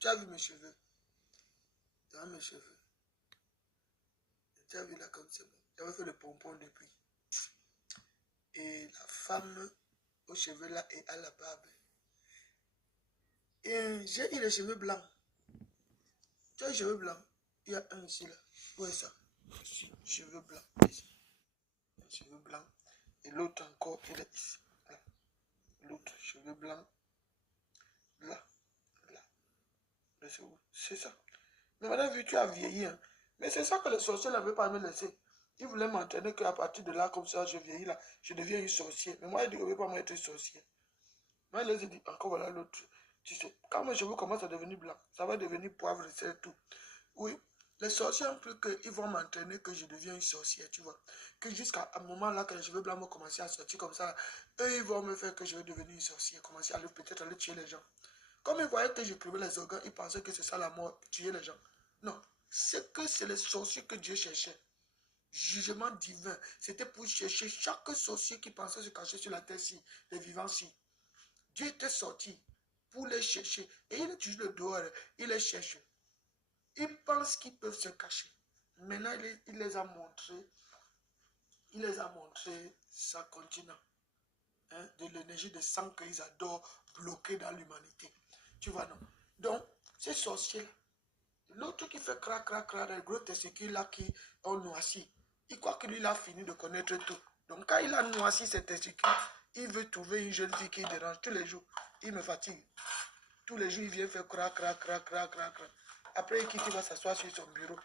Tu as vu mes cheveux? Dans mes cheveux. Tu as vu là comme c'est bon. J'avais fait le pompon depuis. Et la femme aux cheveux là et à la barbe. Et j'ai eu les cheveux blancs. Tu as les cheveux blancs? Il y a un ici là. Où est ça? Ici, cheveux blancs. Ici. Cheveux blancs. Et l'autre encore, il est ici. Là. L'autre, cheveux blancs. Là. Là. C'est ça. Mais madame, vu tu as vieilli. Hein. Mais c'est ça que les sorciers n'avaient pas me laisser. Ils voulaient m'entraîner qu'à partir de là, comme ça, je vieillis là. Je deviens une sorcière. Mais moi, je ne veux pas être une sorcière. Moi, je les ai dit, encore voilà l'autre. Tu sais, quand mes cheveux commencent à devenir blancs, ça va devenir poivre et c'est tout. Oui, les sorciers ont cru qu'ils vont m'entraîner que je deviens une sorcière, tu vois. Que jusqu'à un moment là, que les cheveux blancs vont commencer à sortir comme ça, eux, ils vont me faire que je vais devenir une sorcière, commencer à peut-être aller tuer les gens. Comme ils voyaient que je privais les organes, ils pensaient que c'est ça la mort, tuer les gens. Non, c'est les sorciers que Dieu cherchait. Jugement divin, c'était pour chercher chaque sorcier qui pensait se cacher sur la terre-ci, les vivants-ci. Dieu était sorti pour les chercher. Et il est toujours le dehors, il les cherche. Ils pensent qu'ils peuvent se cacher. Maintenant, il les a montré. Il les a montré sa continent. Hein, de l'énergie de sang qu'ils adorent bloquer dans l'humanité. Tu vois, non? Donc, ces sorciers-là, l'autre qui fait crac, crac, crac, les gros testicules là qui ont noirci, il croit que lui, il a fini de connaître tout. Donc, quand il a noirci ses testicules, il veut trouver une jeune fille qui dérange tous les jours. Il me fatigue. Tous les jours, il vient faire crac, crac, crac, crac, crac, crac. Après, il quitte, il va s'asseoir sur son bureau.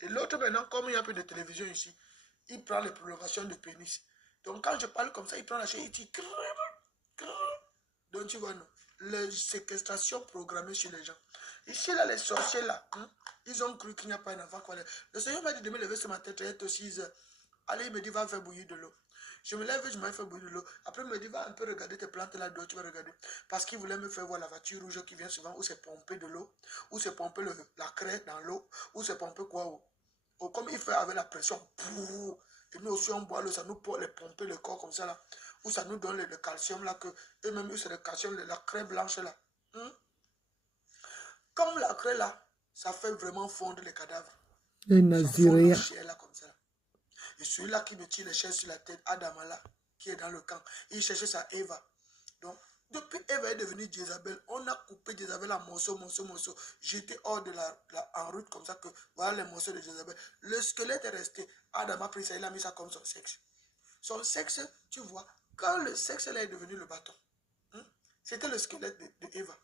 Et l'autre, maintenant, comme il n'y a plus de télévision ici, il prend les prolongations de pénis. Donc, quand je parle comme ça, il prend la chaise, il dit... Donc, tu vois, non? Les séquestrations programmées sur les gens. Ici, là, les sorciers, là, hein, ils ont cru qu'il n'y a pas un enfant. Le Seigneur m'a dit de me lever ce matin, très tôt, 6 heures. Allez, il me dit, va faire bouillir de l'eau. Je me lève, je m'ai fait bouillir de l'eau. Après, il me dit, va un peu regarder tes plantes là-dedans, tu vas regarder. Parce qu'il voulait me faire voir la voiture rouge qui vient souvent, où c'est pompé de l'eau, où c'est pompé la craie dans l'eau, où c'est pompé quoi. Comme il fait avec la pression. Et nous aussi, on boit l'eau, ça nous peut les pomper le corps comme ça là. Où ça nous donne le calcium là, que eux-mêmes, c'est le calcium, la craie blanche là. Comme la craie là, ça fait vraiment fondre les cadavres. Les Naziréens. Là, comme ça. Et celui-là qui me tire les chaises sur la tête, Adama là, qui est dans le camp, il cherchait sa Eva. Donc, depuis Eva est devenue Jézabel, on a coupé Jézabel en morceaux, jeté hors de en route comme ça que voilà les morceaux de Jézabel. Le squelette est resté. Adam a pris ça, il a mis ça comme son sexe. Son sexe, tu vois, quand le sexe là est devenu le bâton, c'était le squelette de Eva.